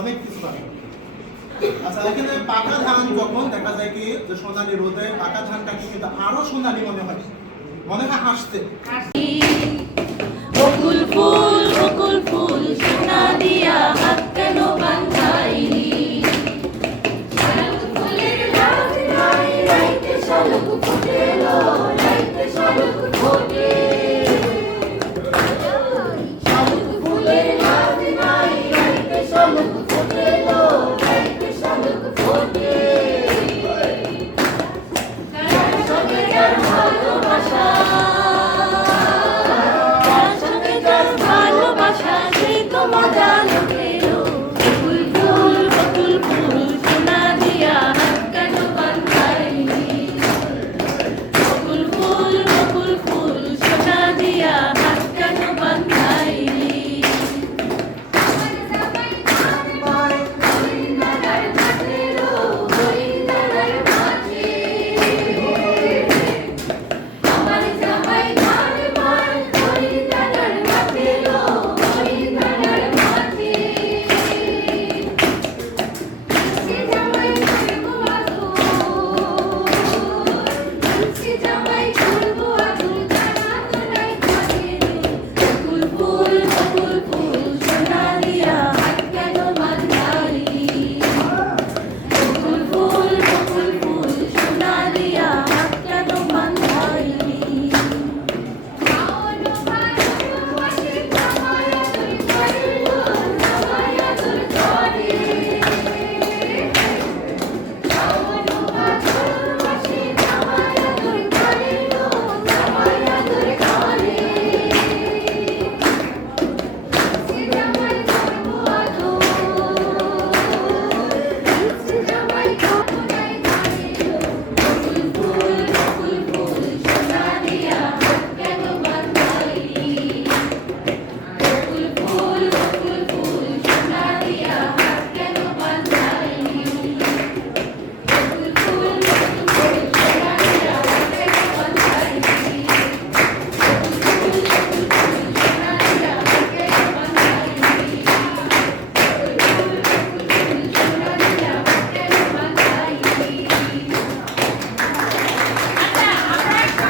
অনেক কিছু পাবে আচ্ছা এখানে পাকা ধান যখন দেখা যায় কি যে সোনালি রোদে পাকা ধানটাকে কিন্তু আরও সোনালি মনে হয়? মনে হয় হাসতে ফুল ফুল সোনা দিয়া।